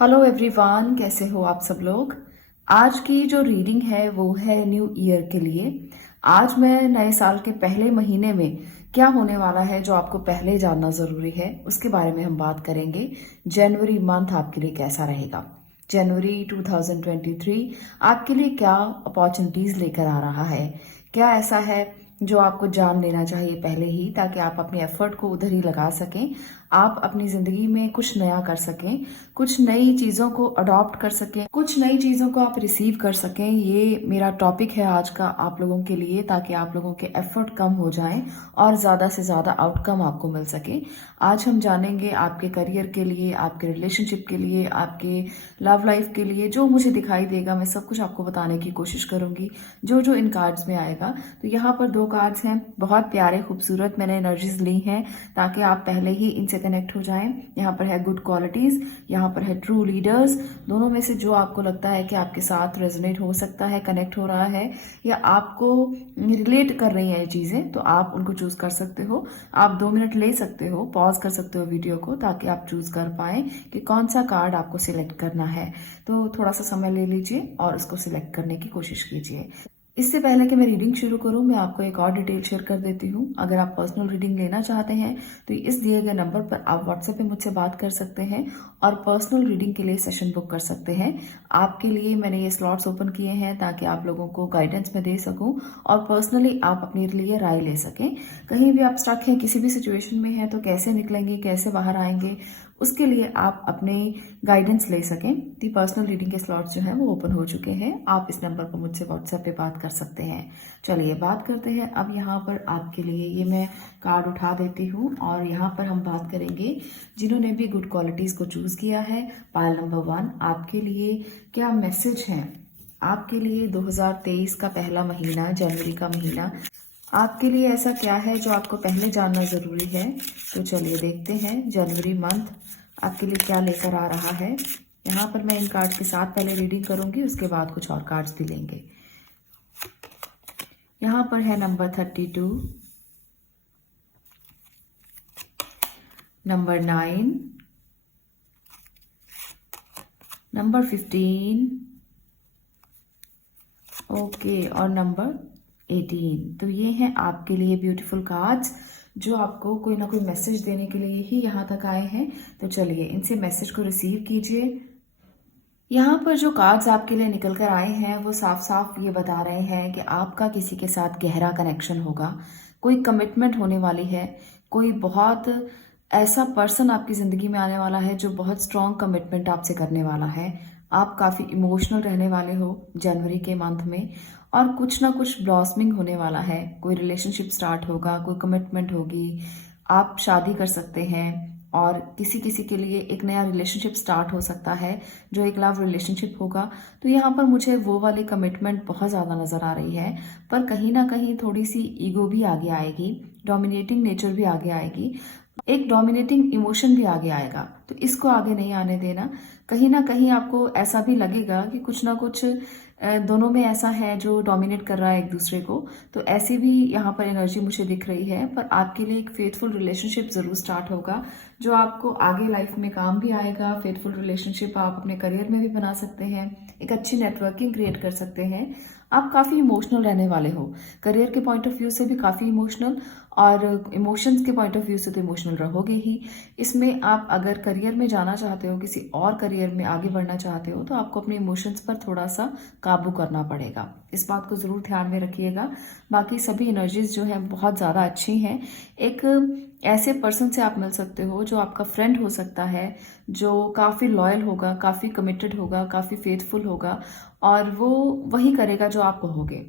Hello everyone, कैसे हो आप सब लोग। आज की जो रीडिंग है वो है न्यू ईयर के लिए। आज मैं नए साल के पहले महीने में क्या होने वाला है जो आपको पहले जानना जरूरी है उसके बारे में हम बात करेंगे। जनवरी मंथ आपके लिए कैसा रहेगा। जनवरी 2023 आपके लिए क्या अपॉर्चुनिटीज लेकर आ रहा है। क्या ऐसा है जो आपको जान लेना चाहिए पहले ही, ताकि आप अपने एफर्ट को उधर ही लगा सकें, आप अपनी जिंदगी में कुछ नया कर सकें, कुछ नई चीजों को अडॉप्ट कर सकें, कुछ नई चीजों को आप रिसीव कर सकें। ये मेरा टॉपिक है आज का आप लोगों के लिए, ताकि आप लोगों के एफर्ट कम हो जाएं और ज्यादा से ज्यादा आउटकम आपको मिल सके। आज हम जानेंगे आपके करियर के लिए, आपके रिलेशनशिप के लिए, आपके लव लाइफ के लिए। जो मुझे दिखाई देगा मैं सब कुछ आपको बताने की कोशिश करूंगी, जो जो इन कार्ड्स में आएगा। तो यहाँ पर दो कार्ड्स हैं, बहुत प्यारे खूबसूरत, मैंने एनर्जीज ली हैं ताकि आप पहले ही इनसे कनेक्ट हो जाएं। यहाँ पर है गुड क्वालिटीज, यहाँ पर है ट्रू लीडर्स। दोनों में से जो आपको लगता है कि आपके साथ रेजोनेट हो सकता है, कनेक्ट हो रहा है या आपको रिलेट कर रही है ये चीजें, तो आप उनको चूज कर सकते हो। आप 2 मिनट ले सकते हो, पॉज कर सकते हो वीडियो को, ताकि आप चूज कर पाए कि कौन सा कार्ड आपको सिलेक्ट करना है। तो थोड़ा सा समय ले लीजिए और उसको सिलेक्ट करने की कोशिश कीजिए। इससे पहले कि मैं रीडिंग शुरू करूं, मैं आपको एक और डिटेल शेयर कर देती हूं। अगर आप पर्सनल रीडिंग लेना चाहते हैं तो इस दिए गए नंबर पर आप व्हाट्सएप पे मुझसे बात कर सकते हैं और पर्सनल रीडिंग के लिए सेशन बुक कर सकते हैं। आपके लिए मैंने ये स्लॉट्स ओपन किए हैं ताकि आप लोगों को गाइडेंस में दे सकूं और पर्सनली आप अपने लिए राय ले सकें। कहीं भी आप स्टक हैं, किसी भी सिचुएशन में हैं, तो कैसे निकलेंगे, कैसे बाहर आएंगे, उसके लिए आप अपने गाइडेंस ले सकें। दी पर्सनल रीडिंग के स्लॉट्स जो हैं वो ओपन हो चुके हैं। आप इस नंबर पर मुझसे व्हाट्सएप पे बात कर सकते हैं। चलिए बात करते हैं। अब यहाँ पर आपके लिए ये मैं कार्ड उठा देती हूँ और यहाँ पर हम बात करेंगे जिन्होंने भी गुड क्वालिटीज को चूज किया है। पायल नंबर 1, आपके लिए क्या मैसेज है। आपके लिए 2023 का पहला महीना, जनवरी का महीना, आपके लिए ऐसा क्या है जो आपको पहले जानना जरूरी है। तो चलिए देखते हैं जनवरी मंथ आपके लिए क्या लेकर आ रहा है। यहाँ पर मैं इन कार्ड्स के साथ पहले रीडिंग करूंगी, उसके बाद कुछ और कार्ड्स भी लेंगे। यहाँ पर है नंबर 32, नंबर 9, नंबर 15, ओके, और नंबर 18। तो ये हैं आपके लिए ब्यूटीफुल कार्ड्स जो आपको कोई ना कोई मैसेज देने के लिए ही यहाँ तक आए हैं। तो चलिए इनसे मैसेज को रिसीव कीजिए। यहाँ पर जो कार्ड्स आपके लिए निकल कर आए हैं वो साफ साफ ये बता रहे हैं कि आपका किसी के साथ गहरा कनेक्शन होगा, कोई कमिटमेंट होने वाली है, कोई बहुत ऐसा पर्सन आपकी जिंदगी में आने वाला है जो बहुत स्ट्रॉन्ग कमिटमेंट आपसे करने वाला है। आप काफी इमोशनल रहने वाले हो जनवरी के मंथ में और कुछ ना कुछ ब्लॉसमिंग होने वाला है। कोई रिलेशनशिप स्टार्ट होगा, कोई कमिटमेंट होगी, आप शादी कर सकते हैं और किसी किसी के लिए एक नया रिलेशनशिप स्टार्ट हो सकता है जो एक लव रिलेशनशिप होगा। तो यहाँ पर मुझे वो वाली कमिटमेंट बहुत ज़्यादा नज़र आ रही है, पर कहीं ना कहीं थोड़ी सी ईगो भी आगे आएगी, डोमिनेटिंग नेचर भी आगे आएगी, एक डोमिनेटिंग इमोशन भी आगे आएगा। तो इसको आगे नहीं आने देना। कहीं ना कहीं आपको ऐसा भी लगेगा कि कुछ ना कुछ दोनों में ऐसा है जो डोमिनेट कर रहा है एक दूसरे को। तो ऐसी भी यहाँ पर एनर्जी मुझे दिख रही है। पर आपके लिए एक फेथफुल रिलेशनशिप जरूर स्टार्ट होगा जो आपको आगे लाइफ में काम भी आएगा। फेथफुल रिलेशनशिप आप अपने करियर में भी बना सकते हैं, एक अच्छी नेटवर्किंग क्रिएट कर सकते हैं। आप काफी इमोशनल रहने वाले हो, करियर के पॉइंट ऑफ व्यू से भी काफी इमोशनल और इमोशंस के पॉइंट ऑफ व्यू से तो इमोशनल रहोगे ही। इसमें आप अगर करियर में जाना चाहते हो, किसी और करियर में आगे बढ़ना चाहते हो, तो आपको अपने इमोशंस पर थोड़ा सा काबू करना पड़ेगा। इस बात को जरूर ध्यान में रखिएगा। बाकी सभी एनर्जीज जो है बहुत ज्यादा अच्छी हैं। एक ऐसे पर्सन से आप मिल सकते हो जो आपका फ्रेंड हो सकता है, जो काफी लॉयल होगा, काफी कमिटेड होगा, काफी फेथफुल होगा और वो वही करेगा जो आप कहोगे,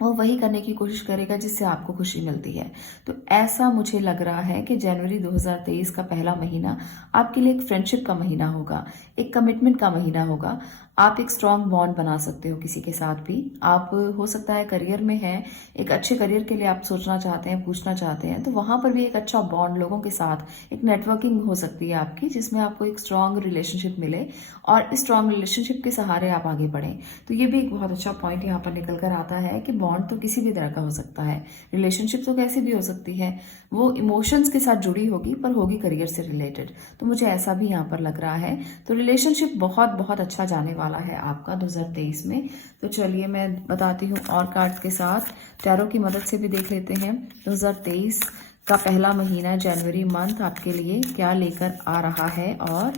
वो वही करने की कोशिश करेगा जिससे आपको खुशी मिलती है। तो ऐसा मुझे लग रहा है कि जनवरी 2023 का पहला महीना आपके लिए एक फ्रेंडशिप का महीना होगा, एक कमिटमेंट का महीना होगा। आप एक स्ट्रॉन्ग बॉन्ड बना सकते हो किसी के साथ भी। आप हो सकता है करियर में है, एक अच्छे करियर के लिए आप सोचना चाहते हैं, पूछना चाहते हैं, तो वहां पर भी एक अच्छा बॉन्ड लोगों के साथ एक नेटवर्किंग हो सकती है आपकी, जिसमें आपको एक स्ट्रॉन्ग रिलेशनशिप मिले और इस स्ट्रॉन्ग रिलेशनशिप के सहारे आप आगे बढ़ें। तो ये भी एक बहुत अच्छा पॉइंट यहाँ पर निकल कर आता है कि बॉन्ड तो किसी भी तरह का हो सकता है, रिलेशनशिप तो कैसी भी हो सकती है, वो इमोशंस के साथ जुड़ी होगी पर होगी करियर से रिलेटेड। तो मुझे ऐसा भी यहाँ पर लग रहा है। तो रिलेशनशिप बहुत बहुत अच्छा जाने वाला है आपका 2023 में। तो चलिए मैं बताती हूँ और कार्ड्स के साथ, टैरो की मदद से भी देख लेते हैं 2023 का पहला महीना जनवरी मंथ आपके लिए क्या लेकर आ रहा है। और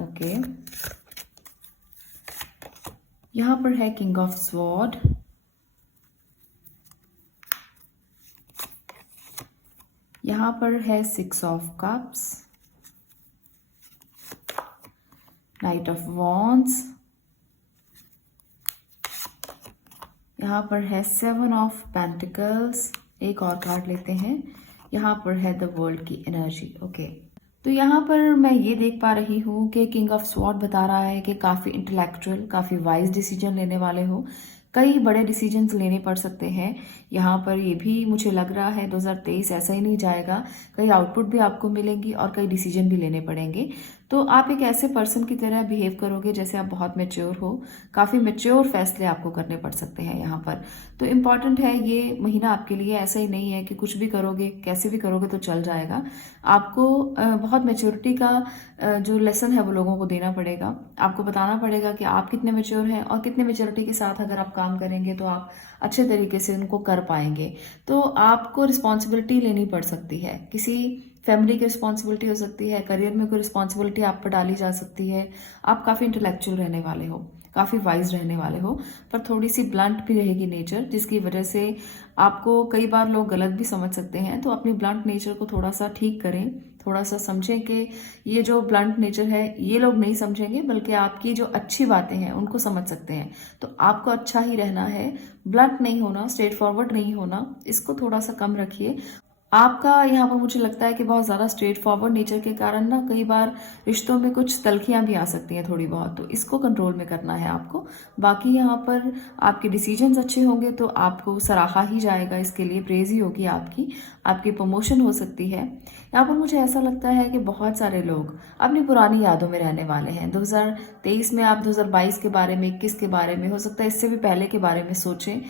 ओके, यहाँ पर है किंग ऑफ स्वॉर्ड, यहाँ पर है 6 of cups, night of wands, यहाँ पर है 7 ऑफ पेंटिकल्स। एक और कार्ड लेते हैं, यहाँ पर है द वर्ल्ड की एनर्जी। ओके, तो यहाँ पर मैं ये देख पा रही हूँ कि किंग ऑफ स्वॉर्ड बता रहा है कि काफ़ी इंटेलेक्चुअल, काफ़ी वाइज डिसीजन लेने वाले हो, कई बड़े डिसीजंस लेने पड़ सकते हैं। यहाँ पर ये भी मुझे लग रहा है 2023 ऐसा ही नहीं जाएगा, कई आउटपुट भी आपको मिलेंगी और कई डिसीजन भी लेने पड़ेंगे। तो आप एक ऐसे पर्सन की तरह बिहेव करोगे जैसे आप बहुत मैच्योर हो, काफ़ी मैच्योर फैसले आपको करने पड़ सकते हैं यहाँ पर। तो इम्पॉर्टेंट है ये महीना आपके लिए, ऐसा ही नहीं है कि कुछ भी करोगे कैसे भी करोगे तो चल जाएगा। आपको बहुत मैच्योरिटी का जो लेसन है वो लोगों को देना पड़ेगा, आपको बताना पड़ेगा कि आप कितने मैच्योर हैं और कितने मैच्योरिटी के साथ अगर आप काम करेंगे तो आप अच्छे तरीके से उनको कर पाएंगे। तो आपको रिस्पॉन्सिबिलिटी लेनी पड़ सकती है, किसी फैमिली की रिस्पॉन्सिबिलिटी हो सकती है, करियर में कोई रिस्पॉन्सिबिलिटी आप पर डाली जा सकती है। आप काफ़ी इंटेलेक्चुअल रहने वाले हो, काफ़ी वाइज रहने वाले हो, पर थोड़ी सी ब्लंट भी रहेगी नेचर, जिसकी वजह से आपको कई बार लोग गलत भी समझ सकते हैं। तो अपनी ब्लंट नेचर को थोड़ा सा ठीक करें, थोड़ा सा समझें कि ये जो ब्लंट नेचर है ये लोग नहीं समझेंगे, बल्कि आपकी जो अच्छी बातें हैं उनको समझ सकते हैं। तो आपको अच्छा ही रहना है, ब्लंट नहीं होना, स्ट्रेट फॉरवर्ड नहीं होना, इसको थोड़ा सा कम रखिए। आपका यहाँ पर मुझे लगता है कि बहुत ज़्यादा स्ट्रेट फॉरवर्ड नेचर के कारण ना कई बार रिश्तों में कुछ तल्खियाँ भी आ सकती हैं थोड़ी बहुत, तो इसको कंट्रोल में करना है आपको। बाकी यहाँ पर आपके डिसीजंस अच्छे होंगे तो आपको सराहा ही जाएगा, इसके लिए प्रेज ही होगी आपकी प्रमोशन हो सकती है। यहाँ पर मुझे ऐसा लगता है कि बहुत सारे लोग अपनी पुरानी यादों में रहने वाले हैं 2023 में। आप 2022 के बारे में, 21 के बारे में, हो सकता है इससे भी पहले के बारे में सोचें।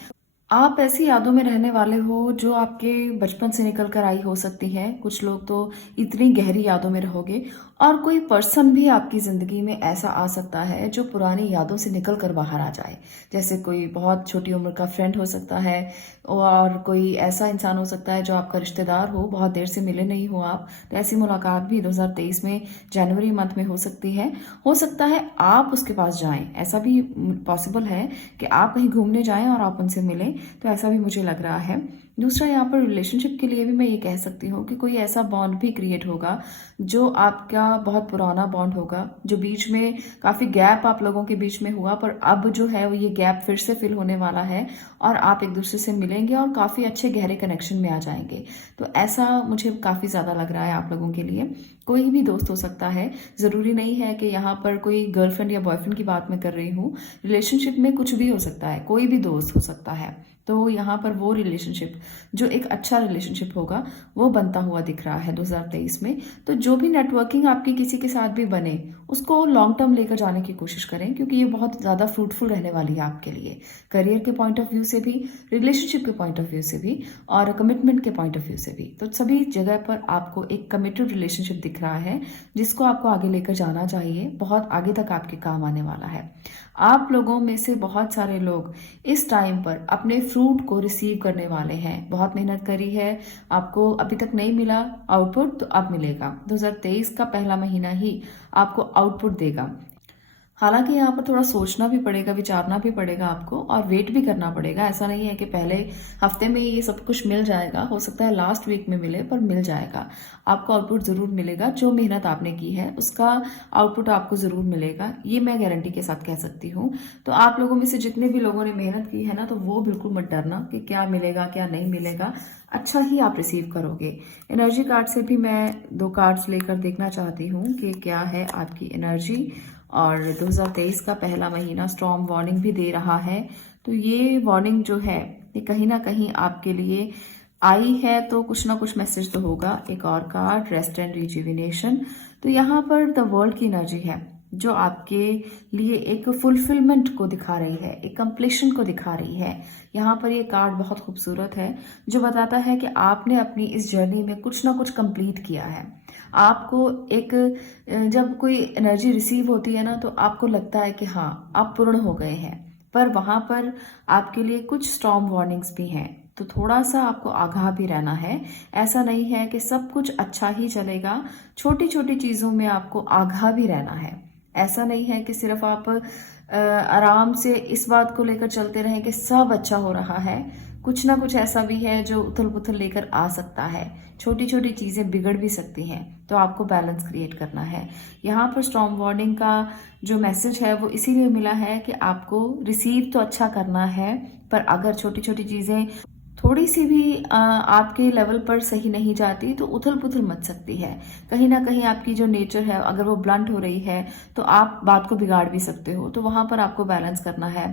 आप ऐसी यादों में रहने वाले हो जो आपके बचपन से निकल कर आई हो सकती है। कुछ लोग तो इतनी गहरी यादों में रहोगे, और कोई पर्सन भी आपकी ज़िंदगी में ऐसा आ सकता है जो पुरानी यादों से निकल कर बाहर आ जाए। जैसे कोई बहुत छोटी उम्र का फ्रेंड हो सकता है, और कोई ऐसा इंसान हो सकता है जो आपका रिश्तेदार हो, बहुत देर से मिले नहीं हो आप। तो ऐसी मुलाकात भी 2023 में जनवरी मंथ में हो सकती है। हो सकता है आप उसके पास जाएं, ऐसा भी पॉसिबल है कि आप कहीं घूमने जाएं और आप उनसे मिलें, तो ऐसा भी मुझे लग रहा है। दूसरा, यहाँ पर रिलेशनशिप के लिए भी मैं ये कह सकती हूँ कि कोई ऐसा बॉन्ड भी क्रिएट होगा जो आपका बहुत पुराना बॉन्ड होगा, जो बीच में काफ़ी गैप आप लोगों के बीच में हुआ, पर अब जो है वो ये गैप फिर से फिल होने वाला है और आप एक दूसरे से मिलेंगे और काफ़ी अच्छे गहरे कनेक्शन में आ जाएंगे। तो ऐसा मुझे काफ़ी ज़्यादा लग रहा है आप लोगों के लिए। कोई भी दोस्त हो सकता है, ज़रूरी नहीं है कि यहाँ पर कोई गर्लफ्रेंड या बॉयफ्रेंड की बात मैं कर रही हूँ। रिलेशनशिप में कुछ भी हो सकता है, कोई भी दोस्त हो सकता है। तो यहाँ पर वो रिलेशनशिप जो एक अच्छा रिलेशनशिप होगा वो बनता हुआ दिख रहा है 2023 में। तो जो भी नेटवर्किंग आपकी किसी के साथ भी बने उसको लॉन्ग टर्म लेकर जाने की कोशिश करें, क्योंकि ये बहुत ज़्यादा फ्रूटफुल रहने वाली है आपके लिए, करियर के पॉइंट ऑफ व्यू से भी, रिलेशनशिप के पॉइंट ऑफ व्यू से भी, और कमिटमेंट के पॉइंट ऑफ व्यू से भी। तो सभी जगह पर आपको एक कमिटेड रिलेशनशिप दिख रहा है जिसको आपको आगे लेकर जाना चाहिए, बहुत आगे तक आपके काम आने वाला है। आप लोगों में से बहुत सारे लोग इस टाइम पर अपने फ्रूट को रिसीव करने वाले हैं। बहुत मेहनत करी है, आपको अभी तक नहीं मिला आउटपुट, तो अब मिलेगा। 2023 का पहला महीना ही आपको आउटपुट देगा। हालांकि यहाँ पर थोड़ा सोचना भी पड़ेगा, विचारना भी पड़ेगा आपको, और वेट भी करना पड़ेगा। ऐसा नहीं है कि पहले हफ्ते में ये सब कुछ मिल जाएगा, हो सकता है लास्ट वीक में मिले, पर मिल जाएगा। आपको आउटपुट ज़रूर मिलेगा, जो मेहनत आपने की है उसका आउटपुट आपको ज़रूर मिलेगा, ये मैं गारंटी के साथ कह सकती हूँ। तो आप लोगों में से जितने भी लोगों ने मेहनत की है ना, तो वो बिल्कुल मत डरना कि क्या मिलेगा क्या नहीं मिलेगा, अच्छा ही आप रिसीव करोगे। एनर्जी कार्ड से भी मैं 2 कार्ड्स लेकर देखना चाहती हूँ कि क्या है आपकी एनर्जी। और 2023 का पहला महीना स्टॉर्म वार्निंग भी दे रहा है। तो ये वार्निंग जो है ये कहीं ना कहीं आपके लिए आई है, तो कुछ ना कुछ मैसेज तो होगा। एक और कार्ड, रेस्ट एंड रिजुविनेशन। तो यहाँ पर द वर्ल्ड की एनर्जी है, जो आपके लिए एक फुलफिलमेंट को दिखा रही है, एक कंप्लीशन को दिखा रही है। यहाँ पर ये कार्ड बहुत खूबसूरत है जो बताता है कि आपने अपनी इस जर्नी में कुछ ना कुछ कंप्लीट किया है। आपको एक जब कोई एनर्जी रिसीव होती है ना तो आपको लगता है कि हाँ आप पूर्ण हो गए हैं, पर वहां पर आपके लिए कुछ स्टॉर्म वार्निंग्स भी हैं, तो थोड़ा सा आपको आगाह भी रहना है। ऐसा नहीं है कि सब कुछ अच्छा ही चलेगा, छोटी छोटी चीजों में आपको आगाह भी रहना है। ऐसा नहीं है कि सिर्फ आप आराम से इस बात को लेकर चलते रहें कि सब अच्छा हो रहा है। कुछ ना कुछ ऐसा भी है जो उथल पुथल लेकर आ सकता है, छोटी छोटी चीजें बिगड़ भी सकती हैं, तो आपको बैलेंस क्रिएट करना है। यहाँ पर स्टॉर्म वार्निंग का जो मैसेज है वो इसीलिए मिला है कि आपको रिसीव तो अच्छा करना है, पर अगर छोटी छोटी चीजें थोड़ी सी भी आपके लेवल पर सही नहीं जाती तो उथल पुथल मच सकती है। कहीं ना कहीं आपकी जो नेचर है अगर वो ब्लंट हो रही है तो आप बात को बिगाड़ भी सकते हो, तो वहां पर आपको बैलेंस करना है,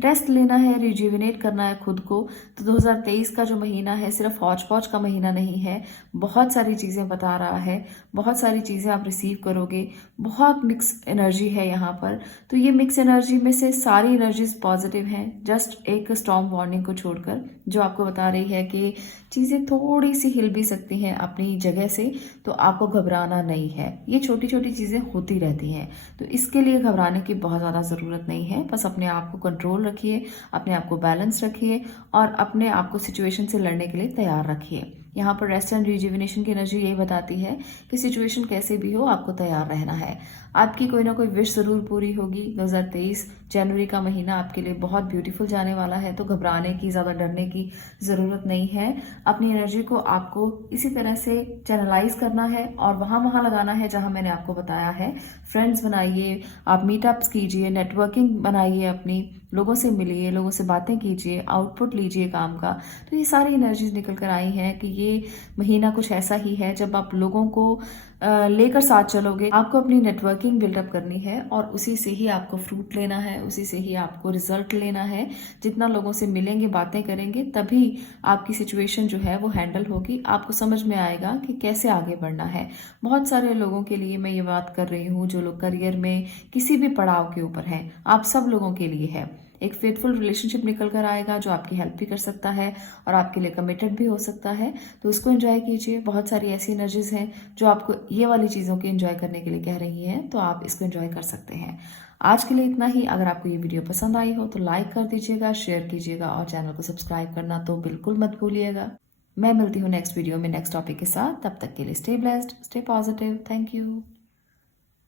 रेस्ट लेना है, रिजुविनेट करना है खुद को। तो 2023 का जो महीना है सिर्फ हौच पौच का महीना नहीं है, बहुत सारी चीजें बता रहा है, बहुत सारी चीजें आप रिसीव करोगे, बहुत मिक्स एनर्जी है यहाँ पर। तो ये मिक्स एनर्जी में से सारी एनर्जीज पॉजिटिव हैं, जस्ट एक स्टॉर्म वार्निंग को छोड़कर जो आपको बता रही है कि चीजें थोड़ी सी हिल भी सकती हैं अपनी जगह से, तो आपको घबराना नहीं है। ये छोटी छोटी चीजें होती रहती हैं, तो इसके लिए घबराने की बहुत ज्यादा जरूरत नहीं है। बस अपने आप को कंट्रोल रखिए, अपने आप को बैलेंस रखिए और अपने आप को सिचुएशन से लड़ने के लिए तैयार रखिए। यहाँ पर रेस्ट एंड रिजुविनेशन की एनर्जी यही बताती है कि सिचुएशन कैसे भी हो आपको तैयार रहना है। आपकी कोई ना कोई विश जरूर पूरी होगी। 2023 जनवरी का महीना आपके लिए बहुत ब्यूटीफुल जाने वाला है, तो घबराने की, ज्यादा डरने की जरूरत नहीं है। अपनी एनर्जी को आपको इसी तरह से चैनलाइज करना है और वहां वहां लगाना है जहां मैंने आपको बताया है। फ्रेंड्स बनाइए, आप मीटअप्स कीजिए, नेटवर्किंग बनाइए, अपनी लोगों से मिलिए, लोगों से बातें कीजिए, आउटपुट लीजिए काम का। तो ये सारी एनर्जीज निकल कर आई हैं कि ये महीना कुछ ऐसा ही है जब आप लोगों को लेकर साथ चलोगे। आपको अपनी नेटवर्किंग बिल्डअप करनी है और उसी से ही आपको फ्रूट लेना है, उसी से ही आपको रिजल्ट लेना है। जितना लोगों से मिलेंगे, बातें करेंगे, तभी आपकी सिचुएशन जो है वो हैंडल होगी। आपको समझ में आएगा कि कैसे आगे बढ़ना है। बहुत सारे लोगों के लिए मैं ये बात कर रही हूँ जो लोग करियर में किसी भी पड़ाव के ऊपर हैं, आप सब लोगों के लिए है। एक फेथफुल रिलेशनशिप निकल कर आएगा जो आपकी हेल्प भी कर सकता है और आपके लिए कमिटेड भी हो सकता है, तो इसको एंजॉय कीजिए। बहुत सारी ऐसी एनर्जीज हैं जो आपको ये वाली चीज़ों की एंजॉय करने के लिए कह रही हैं, तो आप इसको एंजॉय कर सकते हैं। आज के लिए इतना ही। अगर आपको ये वीडियो पसंद आई हो तो लाइक कर दीजिएगा, शेयर कीजिएगा और चैनल को सब्सक्राइब करना तो बिल्कुल मत भूलिएगा। मैं मिलती हूँ नेक्स्ट वीडियो में नेक्स्ट टॉपिक के साथ। तब तक के लिए stay blessed, stay positive, thank you.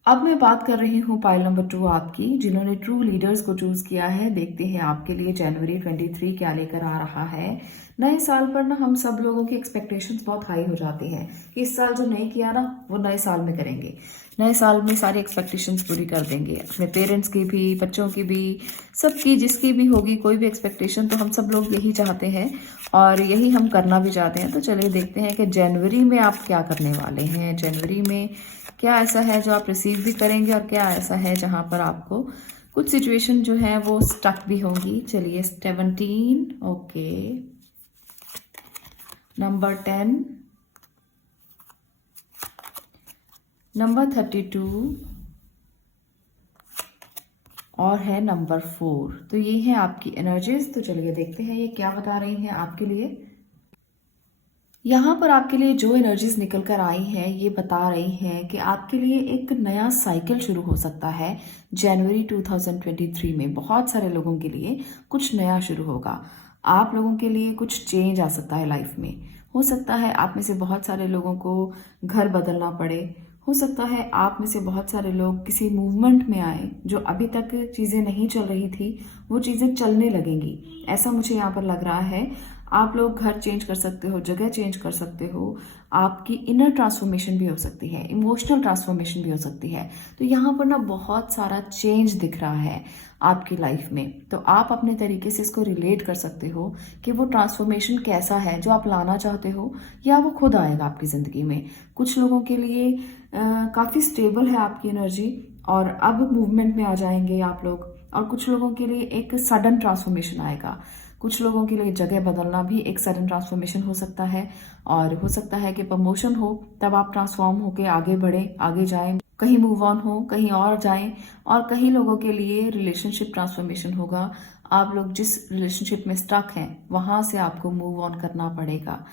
अब मैं बात कर रही हूँ पाइल नंबर 2 आपकी, जिन्होंने ट्रू लीडर्स को चूज किया है। देखते हैं आपके लिए जनवरी 23 क्या लेकर आ रहा है। नए साल पर ना हम सब लोगों की एक्सपेक्टेशंस बहुत हाई हो जाती हैं कि इस साल जो नहीं किया ना वो नए साल में करेंगे, नए साल में सारी एक्सपेक्टेशंस पूरी कर देंगे, अपने पेरेंट्स की भी, बच्चों की भी, सबकी, जिसकी भी होगी कोई भी एक्सपेक्टेशन, तो हम सब लोग यही चाहते हैं और यही हम करना भी चाहते हैं। तो चलिए देखते हैं कि जनवरी में आप क्या करने वाले हैं। जनवरी में क्या ऐसा है जो आप रिसीव भी करेंगे और क्या ऐसा है जहां पर आपको कुछ सिचुएशन जो है वो स्टक भी होंगी। चलिए 17, ओके, नंबर 10, नंबर 32 और है नंबर 4। तो ये है आपकी एनर्जीज। तो चलिए देखते हैं ये क्या बता रही हैं आपके लिए। यहाँ पर आपके लिए जो एनर्जीज निकल कर आई हैं ये बता रही हैं कि आपके लिए एक नया साइकिल शुरू हो सकता है जनवरी 2023 में। बहुत सारे लोगों के लिए कुछ नया शुरू होगा। आप लोगों के लिए कुछ चेंज आ सकता है लाइफ में। हो सकता है आप में से बहुत सारे लोगों को घर बदलना पड़े, हो सकता है आप में से बहुत सारे लोग किसी मूवमेंट में आए, जो अभी तक चीज़ें नहीं चल रही थी वो चीज़ें चलने लगेंगी, ऐसा मुझे यहाँ पर लग रहा है। आप लोग घर चेंज कर सकते हो, जगह चेंज कर सकते हो, आपकी इनर ट्रांसफॉर्मेशन भी हो सकती है, इमोशनल ट्रांसफॉर्मेशन भी हो सकती है। तो यहाँ पर ना बहुत सारा चेंज दिख रहा है आपकी लाइफ में, तो आप अपने तरीके से इसको रिलेट कर सकते हो कि वो ट्रांसफॉर्मेशन कैसा है जो आप लाना चाहते हो, या वो खुद आएगा आपकी ज़िंदगी में। कुछ लोगों के लिए काफ़ी स्टेबल है आपकी एनर्जी और अब मूवमेंट में आ जाएंगे आप लोग, और कुछ लोगों के लिए एक सडन ट्रांसफॉर्मेशन आएगा। कुछ लोगों के लिए जगह बदलना भी एक सडन ट्रांसफॉर्मेशन हो सकता है, और हो सकता है कि प्रमोशन हो तब आप ट्रांसफॉर्म होके आगे बढ़े, आगे जाएं। कहीं मूव ऑन हो, कहीं और जाएं, और कई लोगों के लिए रिलेशनशिप ट्रांसफॉर्मेशन होगा। आप लोग जिस रिलेशनशिप में स्टक हैं वहां से आपको मूव ऑन करना पड़ेगा।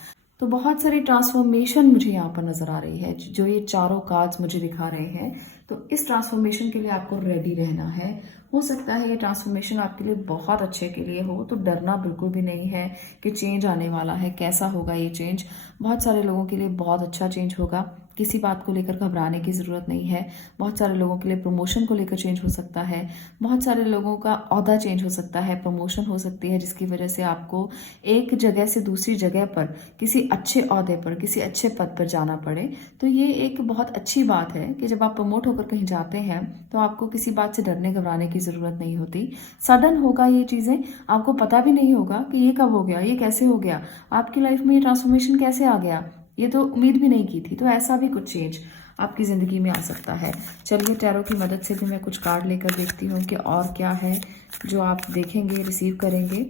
तो बहुत सारी ट्रांसफॉर्मेशन मुझे यहाँ पर नजर आ रही है, जो ये चारों कार्ड्स मुझे दिखा रहे हैं। तो इस ट्रांसफॉर्मेशन के लिए आपको रेडी रहना है। हो सकता है ये ट्रांसफॉर्मेशन आपके लिए बहुत अच्छे के लिए हो, तो डरना बिल्कुल भी नहीं है कि चेंज आने वाला है। कैसा होगा ये चेंज? बहुत सारे लोगों के लिए बहुत अच्छा चेंज होगा। किसी बात को लेकर घबराने की ज़रूरत नहीं है। बहुत सारे लोगों के लिए प्रमोशन को लेकर चेंज हो सकता है। बहुत सारे लोगों का ओहदा चेंज हो सकता है, प्रमोशन हो सकती है, जिसकी वजह से आपको एक जगह से दूसरी जगह पर किसी अच्छे ओहदे पर, किसी अच्छे पद पर जाना पड़े। तो ये एक बहुत अच्छी बात है कि जब आप प्रमोट होकर कहीं जाते हैं तो आपको किसी बात से डरने घबराने की ज़रूरत नहीं होती। सडन होगा ये चीज़ें, आपको पता भी नहीं होगा कि ये कब हो गया, ये कैसे हो गया, आपकी लाइफ में ये ट्रांसफॉर्मेशन कैसे आ गया, ये तो उम्मीद भी नहीं की थी। तो ऐसा भी कुछ चेंज आपकी ज़िंदगी में आ सकता है। चलिए टैरो की मदद से भी मैं कुछ कार्ड लेकर देखती हूँ कि और क्या है जो आप देखेंगे, रिसीव करेंगे।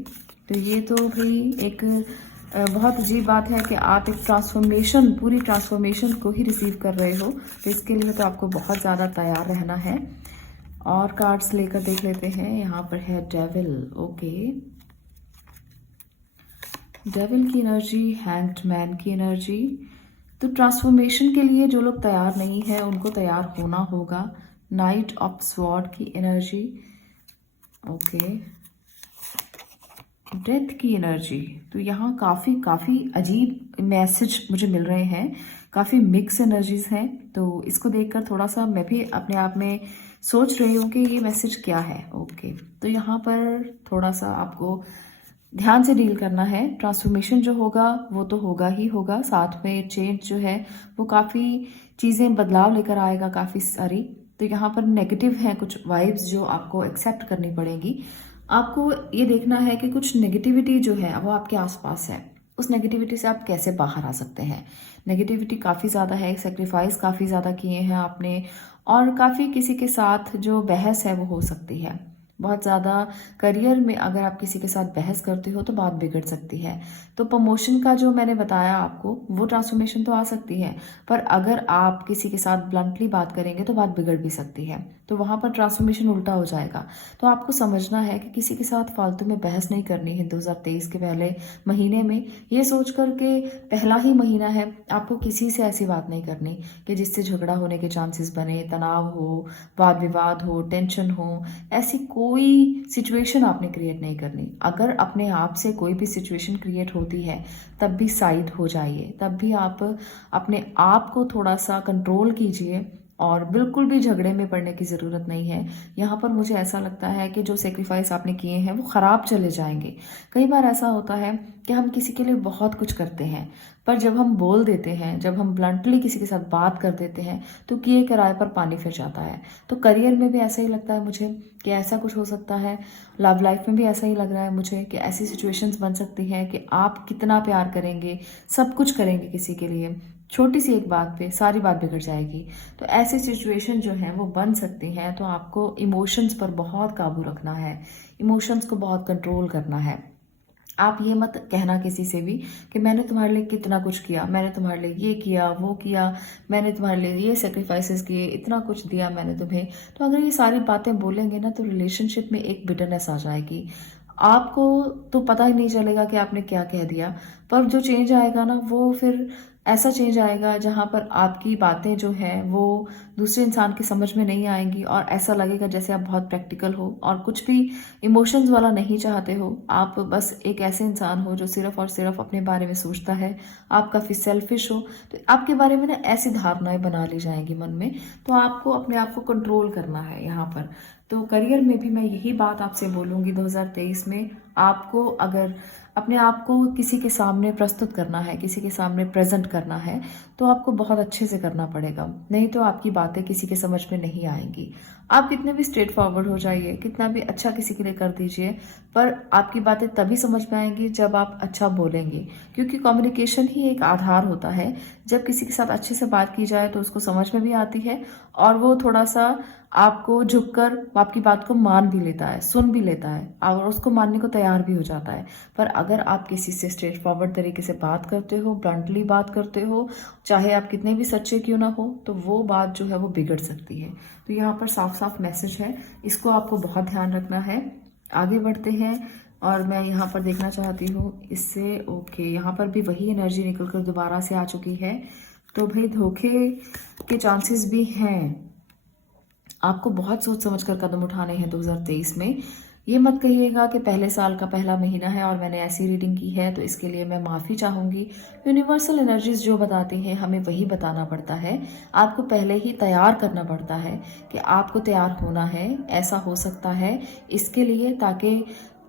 तो ये तो भाई एक बहुत अजीब बात है कि आप एक ट्रांसफॉर्मेशन, पूरी ट्रांसफॉर्मेशन को ही रिसीव कर रहे हो। तो इसके लिए तो आपको बहुत ज़्यादा तैयार रहना है। और कार्ड्स लेकर देख लेते हैं। यहाँ पर है डेविल। ओके, डेविल की एनर्जी, हैंग्ड मैन की एनर्जी। तो ट्रांसफॉर्मेशन के लिए जो लोग तैयार नहीं है उनको तैयार होना होगा। नाइट ऑफ स्वॉर्ड की एनर्जी। ओके, डेथ की एनर्जी। तो यहाँ काफ़ी काफ़ी अजीब मैसेज मुझे मिल रहे हैं, काफ़ी मिक्स एनर्जीज हैं। तो इसको देखकर थोड़ा सा मैं भी अपने आप में सोच रही हूँ कि ये मैसेज क्या है। ओके, तो यहाँ पर थोड़ा सा आपको ध्यान से डील करना है। ट्रांसफॉर्मेशन जो होगा वो तो होगा ही होगा, साथ में चेंज जो है वो काफ़ी चीज़ें बदलाव लेकर आएगा, काफ़ी सारी। तो यहाँ पर नेगेटिव हैं कुछ वाइब्स जो आपको एक्सेप्ट करनी पड़ेगी। आपको ये देखना है कि कुछ नेगेटिविटी जो है वो आपके आसपास है, उस नेगेटिविटी से आप कैसे बाहर आ सकते हैं। नेगेटिविटी काफ़ी ज़्यादा है, सेक्रीफाइस काफ़ी ज़्यादा किए हैं आपने, और काफ़ी किसी के साथ जो बहस है वो हो सकती है। बहुत ज़्यादा करियर में अगर आप किसी के साथ बहस करते हो तो बात बिगड़ सकती है। तो प्रमोशन का जो मैंने बताया आपको, वो ट्रांसफॉर्मेशन तो आ सकती है, पर अगर आप किसी के साथ ब्लंटली बात करेंगे तो बात बिगड़ भी सकती है। तो वहाँ पर ट्रांसफॉर्मेशन उल्टा हो जाएगा। तो आपको समझना है कि किसी के साथ फालतू में बहस नहीं करनी है 2023 के पहले महीने में। ये सोच कर के पहला ही महीना है, आपको किसी से ऐसी बात नहीं करनी कि जिससे झगड़ा होने के चांसेस बने, तनाव हो, वाद विवाद हो, टेंशन हो। ऐसी कोई सिचुएशन आपने क्रिएट नहीं करनी। अगर अपने आप से कोई भी सिचुएशन क्रिएट होती है तब भी साइड हो जाइए, तब भी आप अपने आप को थोड़ा सा कंट्रोल कीजिए, और बिल्कुल भी झगड़े में पड़ने की ज़रूरत नहीं है। यहाँ पर मुझे ऐसा लगता है कि जो सेक्रीफाइस आपने किए हैं वो ख़राब चले जाएंगे। कई बार ऐसा होता है कि हम किसी के लिए बहुत कुछ करते हैं, पर जब हम बोल देते हैं, जब हम ब्लंटली किसी के साथ बात कर देते हैं तो किए किराए पर पानी फिर जाता है। तो करियर में भी ऐसा ही लगता है मुझे कि ऐसा कुछ हो सकता है। लव लाइफ में भी ऐसा ही लग रहा है मुझे कि ऐसी सिचुएशंस बन सकती हैं कि आप कितना प्यार करेंगे, सब कुछ करेंगे किसी के लिए, छोटी सी एक बात पे सारी बात बिगड़ जाएगी। तो ऐसी सिचुएशन जो है वो बन सकती हैं। तो आपको इमोशंस पर बहुत काबू रखना है, इमोशंस को बहुत कंट्रोल करना है। आप ये मत कहना किसी से भी कि मैंने तुम्हारे लिए कितना कुछ किया, मैंने तुम्हारे लिए ये किया, वो किया, मैंने तुम्हारे लिए ये सेक्रीफाइसेस किए, इतना कुछ दिया मैंने तुम्हें। तो अगर ये सारी बातें बोलेंगे ना तो रिलेशनशिप में एक बिटरनेस आ जाएगी। आपको तो पता ही नहीं चलेगा कि आपने क्या कह दिया, पर जो चेंज आएगा ना वो फिर ऐसा चेंज आएगा जहाँ पर आपकी बातें जो हैं वो दूसरे इंसान की समझ में नहीं आएंगी, और ऐसा लगेगा जैसे आप बहुत प्रैक्टिकल हो और कुछ भी इमोशंस वाला नहीं चाहते हो। आप बस एक ऐसे इंसान हो जो सिर्फ और सिर्फ अपने बारे में सोचता है, आप काफ़ी सेल्फिश हो। तो आपके बारे में ना ऐसी धारणाएं बना ली जाएंगी मन में। तो आपको अपने आप को कंट्रोल करना है यहाँ पर। तो करियर में भी मैं यही बात आपसे बोलूँगी 2023 में। आपको अगर अपने आप को किसी के सामने प्रस्तुत करना है, किसी के सामने प्रेजेंट करना है, तो आपको बहुत अच्छे से करना पड़ेगा, नहीं तो आपकी बातें किसी के समझ में नहीं आएंगी। आप कितने भी स्ट्रेट फॉरवर्ड हो जाइए, कितना भी अच्छा किसी के लिए कर दीजिए, पर आपकी बातें तभी समझ में आएंगी जब आप अच्छा बोलेंगे, क्योंकि कम्युनिकेशन ही एक आधार होता है। जब किसी के साथ अच्छे से बात की जाए तो उसको समझ में भी आती है, और वो थोड़ा सा आपको झुककर आपकी बात को मान भी लेता है, सुन भी लेता है और उसको मानने को तैयार भी हो जाता है। पर अगर आप किसी से स्ट्रेट फॉरवर्ड तरीके से बात करते हो, ब्लंटली बात करते हो, चाहे आप कितने भी सच्चे क्यों ना हो, तो वो बात जो है वो बिगड़ सकती है। तो यहाँ पर साफ साफ मैसेज है, इसको आपको बहुत ध्यान रखना है। आगे बढ़ते हैं और मैं यहाँ पर देखना चाहती हूँ इससे। ओके, यहाँ पर भी वही एनर्जी निकल कर दोबारा से आ चुकी है। तो भाई धोखे के चांसेस भी हैं, आपको बहुत सोच समझ कर कदम उठाने हैं 2023 में। ये मत कहिएगा कि पहले साल का पहला महीना है और मैंने ऐसी रीडिंग की है तो इसके लिए मैं माफ़ी चाहूँगी। यूनिवर्सल एनर्जीज जो बताती हैं हमें वही बताना पड़ता है। आपको पहले ही तैयार करना पड़ता है कि आपको तैयार होना है, ऐसा हो सकता है इसके लिए, ताकि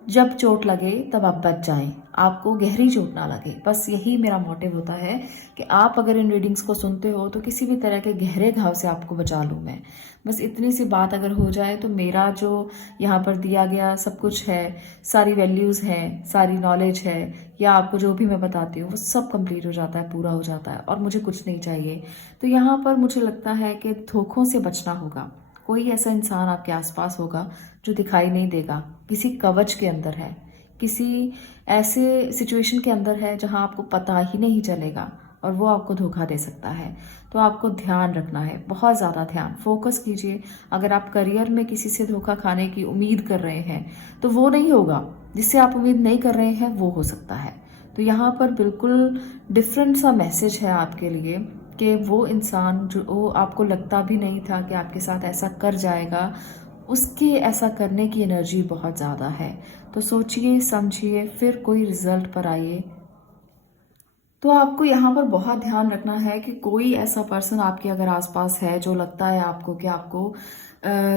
जब चोट लगे तब आप बच जाएं, आपको गहरी चोट ना लगे। बस यही मेरा मोटिव होता है कि आप अगर इन रीडिंग्स को सुनते हो तो किसी भी तरह के गहरे घाव से आपको बचा लूँ मैं। बस इतनी सी बात अगर हो जाए तो मेरा जो यहाँ पर दिया गया सब कुछ है, सारी वैल्यूज़ हैं, सारी नॉलेज है, या आपको जो भी मैं बताती हूँ वो सब कंप्लीट हो जाता है, पूरा हो जाता है और मुझे कुछ नहीं चाहिए। तो यहाँ पर मुझे लगता है कि धोखों से बचना होगा। कोई ऐसा इंसान आपके आसपास होगा जो दिखाई नहीं देगा, किसी कवच के अंदर है, किसी ऐसे सिचुएशन के अंदर है जहां आपको पता ही नहीं चलेगा और वो आपको धोखा दे सकता है। तो आपको ध्यान रखना है, बहुत ज़्यादा ध्यान, फोकस कीजिए। अगर आप करियर में किसी से धोखा खाने की उम्मीद कर रहे हैं तो वो नहीं होगा, जिससे आप उम्मीद नहीं कर रहे हैं वो हो सकता है। तो यहाँ पर बिल्कुल डिफरेंट सा मैसेज है आपके लिए कि वो इंसान जो आपको लगता भी नहीं था कि आपके साथ ऐसा कर जाएगा, उसके ऐसा करने की एनर्जी बहुत ज़्यादा है। तो सोचिए समझिए फिर कोई रिजल्ट पर आइए। तो आपको यहाँ पर बहुत ध्यान रखना है कि कोई ऐसा पर्सन आपके अगर आसपास है जो लगता है आपको कि आपको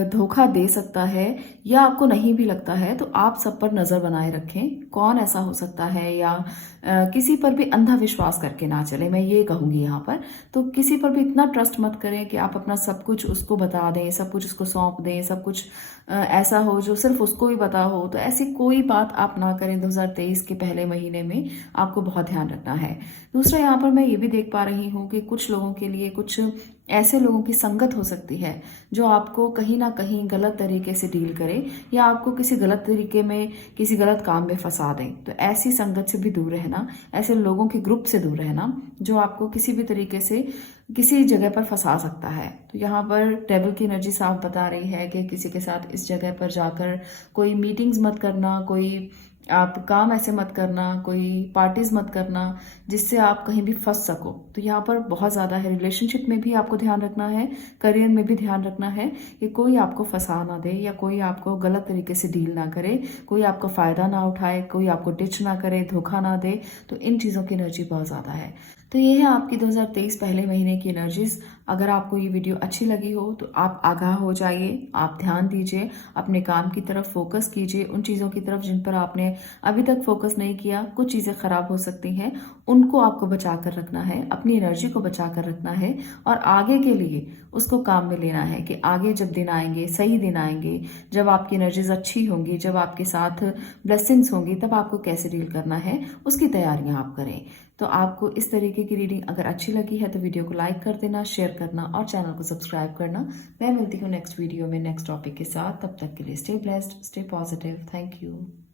धोखा दे सकता है, या आपको नहीं भी लगता है, तो आप सब पर नज़र बनाए रखें कौन ऐसा हो सकता है, या किसी पर भी अंधा विश्वास करके ना चले, मैं ये कहूँगी यहाँ पर। तो किसी पर भी इतना ट्रस्ट मत करें कि आप अपना सब कुछ उसको बता दें, सब कुछ उसको सौंप दें, सब कुछ ऐसा हो जो सिर्फ उसको ही पता हो। तो ऐसी कोई बात आप ना करें 2023 के पहले महीने में, आपको बहुत ध्यान रखना है। दूसरा, यहाँ पर मैं ये भी देख पा रही हूँ कि कुछ लोगों के लिए कुछ ऐसे लोगों की संगत हो सकती है जो आपको कहीं ना कहीं गलत तरीके से डील करे, या आपको किसी गलत तरीके में किसी गलत काम में फंसा दें। तो ऐसी संगत से भी दूर रहना, ऐसे लोगों के ग्रुप से दूर रहना जो आपको किसी भी तरीके से किसी जगह पर फंसा सकता है। तो यहाँ पर टेबल की एनर्जी साफ बता रही है कि किसी के साथ इस जगह पर जाकर कोई मीटिंग्स मत करना, कोई आप काम ऐसे मत करना, कोई पार्टीज मत करना जिससे आप कहीं भी फंस सको। तो यहाँ पर बहुत ज़्यादा है, रिलेशनशिप में भी आपको ध्यान रखना है, करियर में भी ध्यान रखना है कि कोई आपको फंसा ना दे, या कोई आपको गलत तरीके से डील ना करे, कोई आपका फ़ायदा ना उठाए, कोई आपको डिच ना करे, धोखा ना दे। तो इन चीज़ों की एनर्जी बहुत ज़्यादा है। तो ये है आपकी 2023 पहले महीने की एनर्जीज। अगर आपको ये वीडियो अच्छी लगी हो तो आप आगाह हो जाइए, आप ध्यान दीजिए, अपने काम की तरफ फोकस कीजिए, उन चीज़ों की तरफ जिन पर आपने अभी तक फोकस नहीं किया। कुछ चीज़ें खराब हो सकती हैं, उनको आपको बचा कर रखना है, अपनी एनर्जी को बचा कर रखना है और आगे के लिए उसको काम में लेना है कि आगे जब दिन आएंगे, सही दिन आएंगे, जब आपकी एनर्जीज अच्छी होंगी, जब आपके साथ ब्लेसिंग्स होंगी, तब आपको कैसे डील करना है उसकी तैयारियां आप करें। तो आपको इस तरीके की रीडिंग अगर अच्छी लगी है तो वीडियो को लाइक कर देना, शेयर करना और चैनल को सब्सक्राइब करना। मैं मिलती हूँ नेक्स्ट वीडियो में नेक्स्ट टॉपिक के साथ। तब तक के लिए stay blessed, stay positive. Thank you.